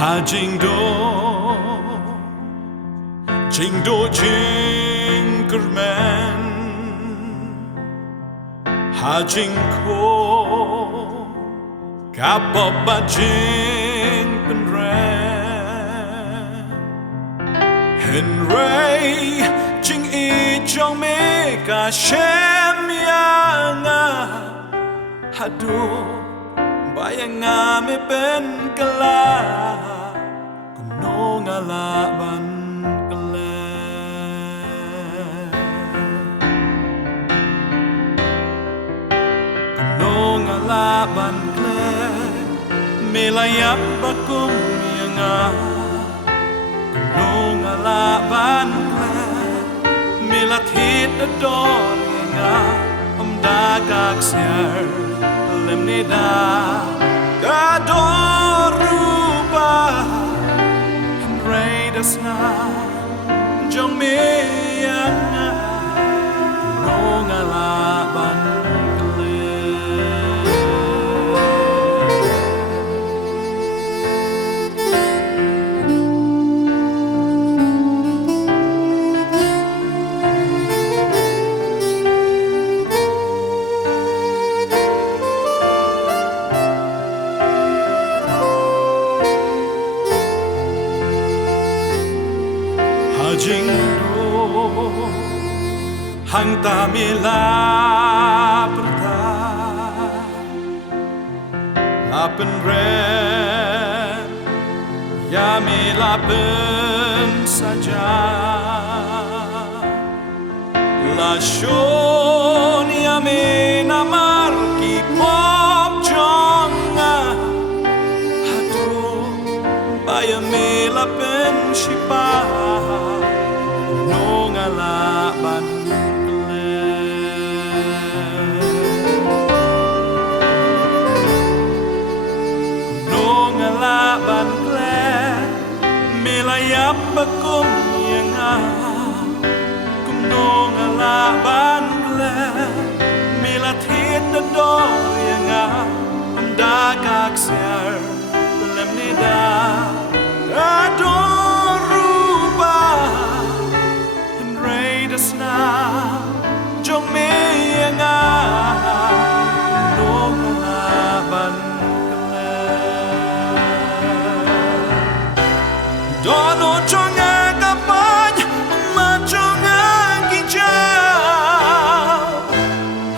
𝐤𝐻𝐿𝐵𝐻𝐻𝐿 𝐤𝐻𝐿 Hadu bayang me pen kala kuno ngalaban kala kuno ngalaban kala melayap bakum yanga kuno ngalaban kala melathit adon yanga dagagsyar lemnida gadoruba henraidasna jongmeyana nongalaban hang tamila perta lapen ren ya me lapen saja la shon ya me namar ki pop jonga hatu baya me lapen shipa nongalaban melayap bakum yanga kumno ngalaban kle melathit ador yanga amdagagsyar lemnida adoruba henraidasna jongme yanga nongalaban Dono chonga kapan machonga kijau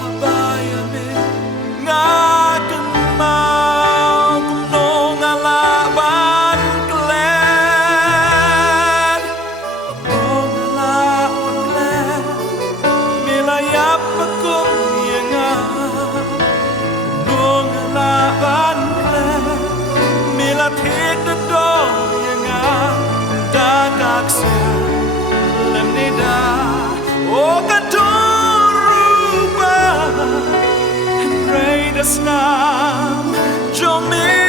habaya me ngaken mau kumno ngalaban klen ngalaban klen melayap bakum yanga ngalaban klen melathit ador lemnida o gadoruba henraidasna jome